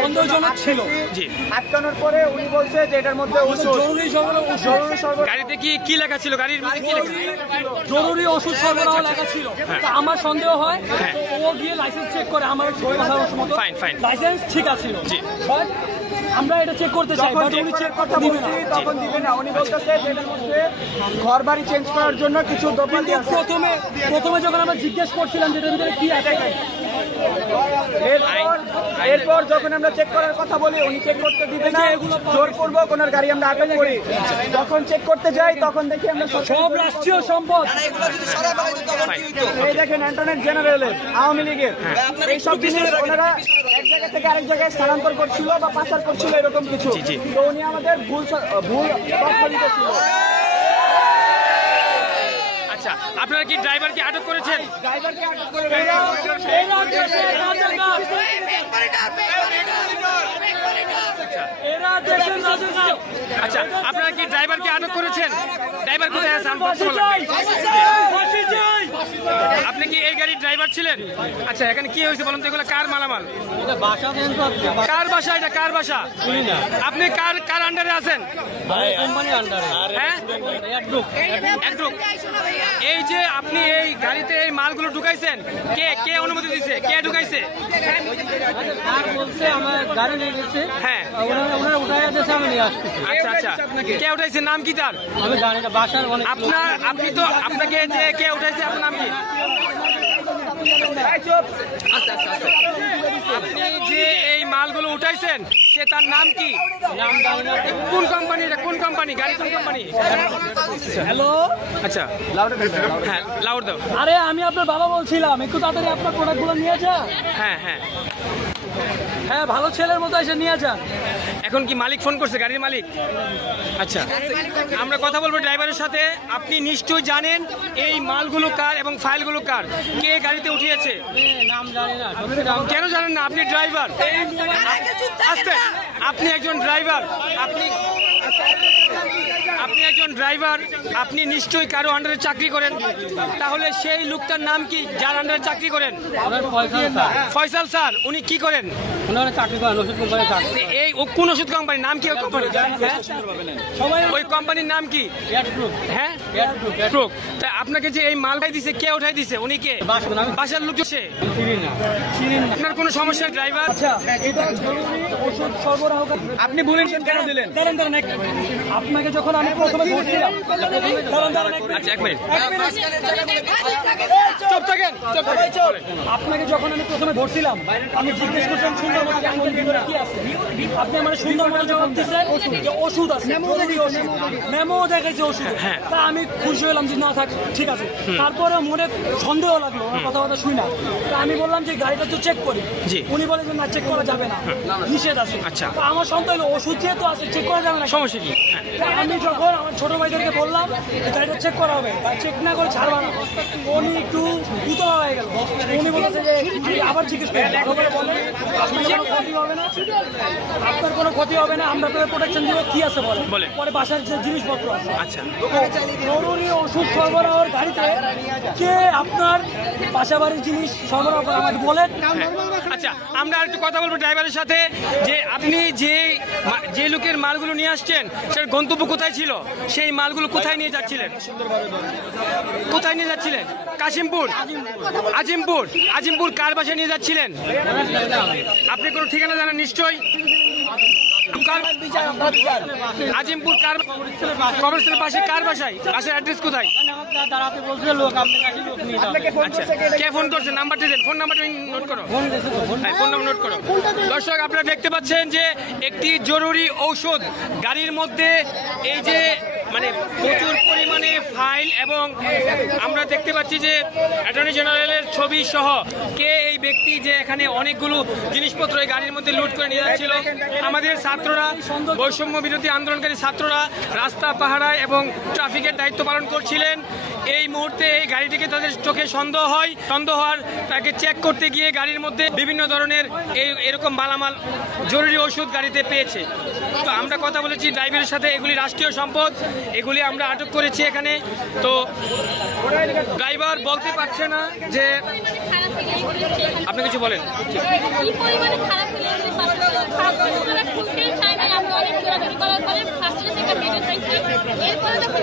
সন্দেহজনক ছিল। জি, আটকানোর পরে উনি বলছে যে এটার মধ্যে জরুরি সরবরাহ। গাড়িতে কি লেখা ছিল? গাড়ির মধ্যে কি লেখা? জরুরি ওষুধ সরবরাহ লেখা ছিল। তো আমার সন্দেহ হয় ও গিয়ে লাইসেন্স চেক করে, আমার লাইসেন্স ঠিক আছে, আমরা এটা চেক করতে চাই, বাট উনি চেক করতে দিবে না। তখন দিবে না, উনি বলতেছে যে এটার মধ্যে ঘর বাড়ি চেঞ্জ করার জন্য কিছু দ্রব্যাদি আছে। প্রথমে যখন আমরা জিজ্ঞেস করছিলাম যে এটার ভিতরে কি আছে, এরপর যখন আমরা চেক করার কথা বলি উনি চেক করতে দিবে না, জোর করবো ওনার গাড়ি আমরা আটক করি। যখন চেক করতে যাই তখন দেখি আমরা সব রাষ্ট্রীয় সম্পদ, এই দেখেন অ্যান্টনি জেনারেলের, আওয়ামী লীগের এইসব জিনিস ওনারা এক জায়গা থেকে আরেক জায়গায় স্থানান্তর করছিল বা পাচার করছিল, এরকম কিছু। তো উনি আমাদের ভুল তথ্য দিতেছিল। আচ্ছা, আপনারা কি ড্রাইভারকে আটক করেছেন? ড্রাইভারকে আটক করে আচ্ছা, আপনারা কি ড্রাইভারকে আটক করেছেন? ড্রাইভার কোথায় আছে? আপনি কি এই গাড়ির ড্রাইভার ছিলেন? আচ্ছা, এখানে কি হয়েছে বলুন তো? এগুলো কার মালামাল? কার বাসা এটা? কার বাসা? আপনি কার আন্ডারে আছেন? হ্যাঁ, এই যে আপনি এই গাড়িতে এই মালগুলো ঢুকাইছেন, কে অনুমতি দিচ্ছে? কে ঢুকাইছে? হ্যাঁ, আচ্ছা আচ্ছা, কে উঠাইছে? নাম কি তার? আপনাকে যে কে উঠাইছে আপনার নাম কি? আপনি যে এই মালগুলো উঠাইছেন সে তার নাম কি? কোন কোম্পানি? কোন কোম্পানি গাড়ি? কোন কোম্পানি? হ্যালো, আচ্ছা, হ্যাঁ, লাউড দাও। আরে আমি আপনার বাবা বলছিলাম, একটু তাড়াতাড়ি আপনার প্রোডাক্টগুলো নিয়ে যান। হ্যাঁ হ্যাঁ হ্যাঁ, ভালো ছেলের মতো এসে নিয়ে যান। এখন কি মালিক ফোন করছে? গাড়ির মালিক? আচ্ছা, আমরা কথা বলবো ড্রাইভারের সাথে। আপনি নিশ্চয়ই জানেন এই মালগুলো কার এবং ফাইলগুলো কার, কে গাড়িতে উঠিয়েছে? কেন জানেন না? আপনি ড্রাইভার। আস্তে, আপনি একজন ড্রাইভার, আপনি একজন ড্রাইভার, আপনি নিশ্চয়ই কারো আন্ডারে চাকরি করেন। তাহলে সেই লোকটার নাম কি যার আন্ডারে চাকরি করেন? ফয়সাল স্যার। উনি কি করেন? এই কোন ওষুধ কোম্পানি? নাম কি ওই কোম্পানি? ওই কোম্পানির নাম কি? হ্যাঁ, তা আপনাকে যে এই মালটাই দিছে, কে উঠাই দিছে? উনি কে? বাসার লোক। আপনার কোনো সমস্যা ড্রাইভার? ওষুধ সরবরাহ আপনি বলেন কেন দিলেন? আপনাকে যখন আমি প্রথমে ধরছিলাম, আচ্ছা, এক মিনিট, চুপ থাকেন। আপনাকে যখন আমি প্রথমে ধরছিলাম, আমি জিজ্ঞেস করছিলাম সুন্দরবনের আঙ্কেল ভিতরে কি আছে। আপনি আমার সুন্দরবনের জবাব দিচ্ছেন যে ওষুধ আছে, মেমো দেখাইছে ওষুধ। তা আমি খুশি হলাম যে না থাক, ঠিক আছে। তারপরে মনে সন্দেহ লাগলো ওনার কথাবার্তা শুই না। তা আমি বললাম যে গাড়িটা তো চেক করি। উনি বলে যে না, চেক করা যাবে না, নিষেধ আছে। আচ্ছা, আমার সন্দেহ হলো ওষুধ যেহেতু আছে চেক করা যাবে না, সমস্যা কি? আমি যখন আমার ছোট ভাইদেরকে বললাম গাড়িটা চেক করা হবে, চেক না করে ছাড়বা না, উনি একটু উতলা হয়ে গেল। উনি বলেছে যে আবার জিজ্ঞেস করি, বলেন আপনার কোনো ক্ষতি হবে না, আপনার কোনো ক্ষতি হবে না, আমরা আপনাদের প্রোটেকশন দিব, কি আছে বলে। পরে বাসার যে জিনিসপত্র আছে। আচ্ছা, জরুরি ওষুধ সরবরাহের গাড়িতে কে আপনার বাসা বাড়ির জিনিস সরবরাহ করে আমাদের বলেন। আচ্ছা, আমরা একটু কথা বলবো ড্রাইভারের সাথে যে আপনি যে লোকের মালগুলো নিয়ে আসছেন সেটার গন্তব্য কোথায় ছিল? সেই মালগুলো কোথায় নিয়ে যাচ্ছিলেন? কোথায় নিয়ে যাচ্ছিলেন? কাশিমপুর, আজিমপুর কার বাসায় নিয়ে যাচ্ছিলেন? আপনি কোনো ঠিকানা জানেন নিশ্চয়ই? আজিমপুর কার? কবরস্থানের পাশে কার বাসায়? বাসার অ্যাড্রেস কোথায়? কে ফোন করছে? নাম্বারটা দেন, ফোন নাম্বারটা নোট করো। ফোন নাম্বার নোট করো। দর্শক, আপনারা দেখতে পাচ্ছেন যে একটি জরুরি ঔষধ গাড়ির মধ্যে, এই যে মানে প্রচুর পরিমাণে ফাইল, এবং আমরা দেখতে পাচ্ছি যে অ্যাটর্নি জেনারেলের ছবি সহ কে এই ব্যক্তি যে এখানে অনেকগুলো জিনিসপত্র এই গাড়ির মধ্যে লুট করে নিয়ে যাচ্ছিল। আমাদের ছাত্ররা, বৈষম্য বিরোধী আন্দোলনকারী ছাত্ররা রাস্তা পাহারায় এবং ট্রাফিকের দায়িত্ব পালন করছিলেন। এই মুহূর্তে এই গাড়িটিকে তাদের চোখে সন্দেহ হওয়ার তাকে চেক করতে গিয়ে গাড়ির মধ্যে বিভিন্ন ধরনের এরকম মালামাল, জরুরি ওষুধ গাড়িতে পেয়েছে। তো আমরা কথা বলেছি ড্রাইভারের সাথে, এগুলি রাষ্ট্রীয় সম্পদ, এগুলি আমরা আটক করেছি এখানে। তো ড্রাইভার বলতে পারছে না যে আপনি কিছু বলেন। এরপরে যখন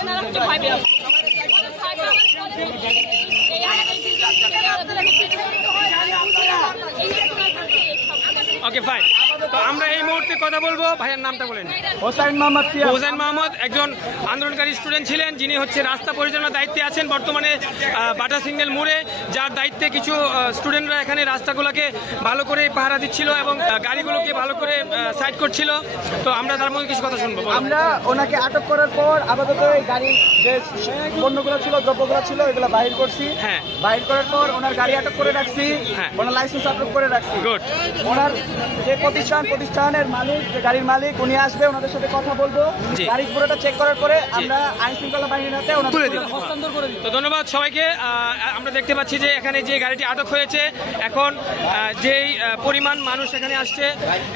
ওনারা হচ্ছে ভয় পেয়ে গেছে। Okay fine. তো আমরা এই মুহূর্তে কথা বলবো, ভাইয়ের নামটা বলেন। হোসাইন মোহাম্মদ হোসেন মাহমুদ একজন আন্দোলনকারী স্টুডেন্ট ছিলেন, যিনি হচ্ছে রাস্তা পরিচালনার দায়িত্বে আছেন বর্তমানে বাটা সিগন্যাল মোড়ে, যার দায়িত্বে কিছু স্টুডেন্টরা এখানে রাস্তাগুলোকে ভালো করে পাহারা দিচ্ছিল এবং গাড়িগুলোকে ভালো করে সাইড করছিল। তো আমরা তার মধ্যে কিছু কথা শুনবো। বলো। আমরা ওনাকে আটক করার পর আপাতত এই গাড়ির যে পণ্যগুলো ছিল, দ্রব্যগুলো ছিল, এগুলো বাহির করছি। হ্যাঁ। বাহির করার পর ওনার গাড়ি আটক করে রাখছি। হ্যাঁ। ওনার লাইসেন্স আটক করে রাখছি। গুড। ওনার যে প্রতিষ্ঠানের মালিক, যে গাড়ির মালিক, উনি আসবে, ওনাদের সাথে কথা বলবো। জি। গাড়ি পুরোটা চেক করার পরে আমরা আইন শৃঙ্খলা বাহিনীর হাতে ওনাদের তুলে দিন। হস্তান্তর করে দিই। তো ধন্যবাদ সবাইকে। আমরা দেখতে পাচ্ছি যে এখানে যে গাড়িটি আটক হয়েছে, এখন যেই পরিমাণ মানুষ এখানে আসছে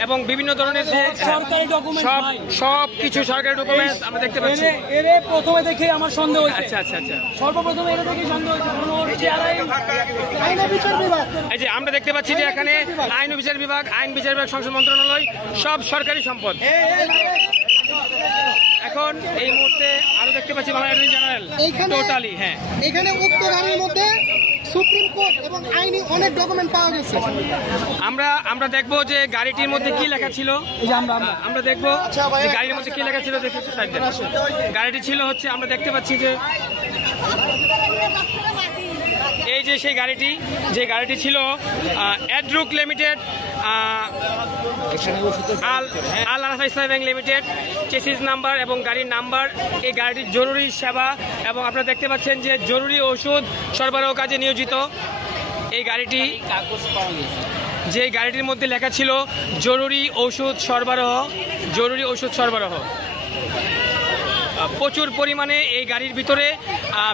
এবং বিভিন্ন ধরনের যে সরকারি ডকুমেন্ট সব কিছু সরকারি ডকুমেন্টস আমরা দেখতে পাচ্ছি। এরে প্রথমে দেখে আমার সন্দেহ হয়েছে। আচ্ছা আচ্ছা আচ্ছা। সর্বপ্রথমে এটা দেখে সন্দেহ হয়েছে কোনো ওর চেহারাই আইন বিচার বিভাগ। এই যে আমরা দেখতে পাচ্ছি যে এখানে আইন ও বিচার বিভাগ, আইন বিচার বিভাগ, সংসদ মন্ত্রণালয় সব সরকারি সম্পদ। এখন এই মুহূর্তে আরো দেখতে পাচ্ছি বাংলা অ্যাটর্নি জেনারেল টোটালি। হ্যাঁ, এখানে উক্ত গাড়ির মধ্যে সুপ্রিম কোর্ট এবং আইনি অনেক ডকুমেন্ট পাওয়া গেছে। আমরা দেখবো যে গাড়িটির মধ্যে কি লেখা ছিল। আমরা দেখবো যে গাড়ির মধ্যে কি লেখা ছিল। দেখি একটু side দেন। গাড়িটি ছিল হচ্ছে, আমরা দেখতে পাচ্ছি যে এই যে সেই গাড়িটি, যে গাড়িটি ছিল অ্যাড্রুক লিমিটেড, আল আরাফা ইসলামী ব্যাংক লিমিটেড, চেসিস নাম্বার এবং গাড়ির নাম্বার। এই গাড়িটির জরুরি সেবা এবং আপনারা দেখতে পাচ্ছেন যে জরুরি ওষুধ সরবরাহ কাজে নিয়োজিত এই গাড়িটি। যে গাড়িটির মধ্যে লেখা ছিল জরুরি ওষুধ সরবরাহ, জরুরি ওষুধ সরবরাহ। প্রচুর পরিমাণে এই গাড়ির ভিতরে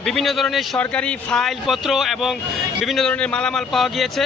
বিভিন্ন ধরনের সরকারি ফাইলপত্র এবং বিভিন্ন ধরনের মালামাল পাওয়া গিয়েছে।